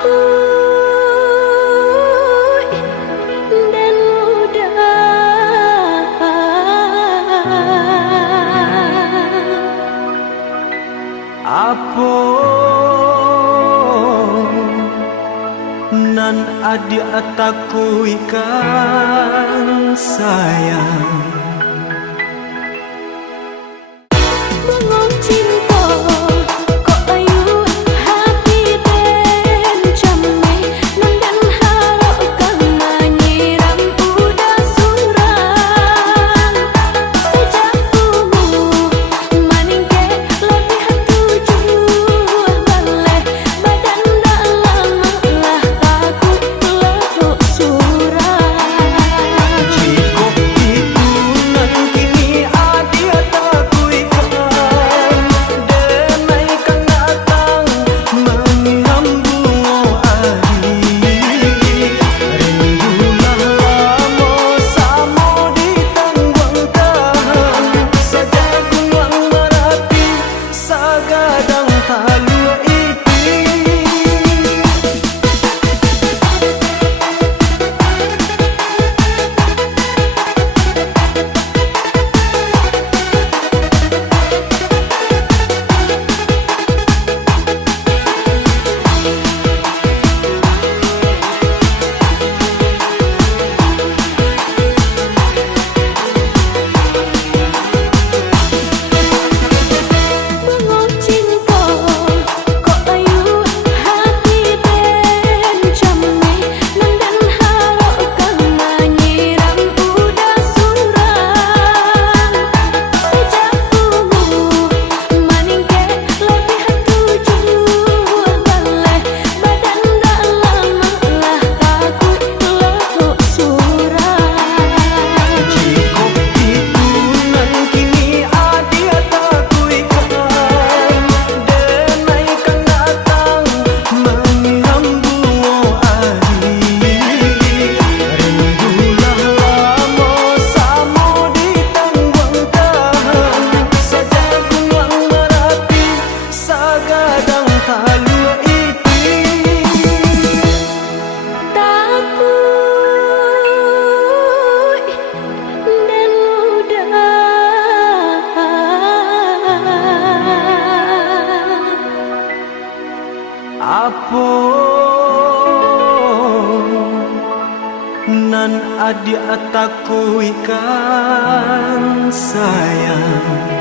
dan muda Apo nan adi ataku ikan sayang bengong cinta kok ayu hati dan jame nandan harok kang menyiram udah suran sejak maningke latihan tujuh baleh badan dalam lah takut lehok suran jiko itu nan kini adi ataku ikan demai kan datang menyiram bunga adi rindulah lamo samo di tanggung tahan sejagung merapi sagadang talu iti bengong cinta kok ayu hati dan jame nandan harok kang menyiram udah suran sejak maningke latihan tujuh baleh badan dalam lah takut lehok suran jiko itu nan kini adi ataku ikan demai kan datang menyiram bunga adi rindulah lamo samo di tanggung tahan sejagung merapi sagadang talu iti takut dan muda Apo nan adi ataku ikan sayang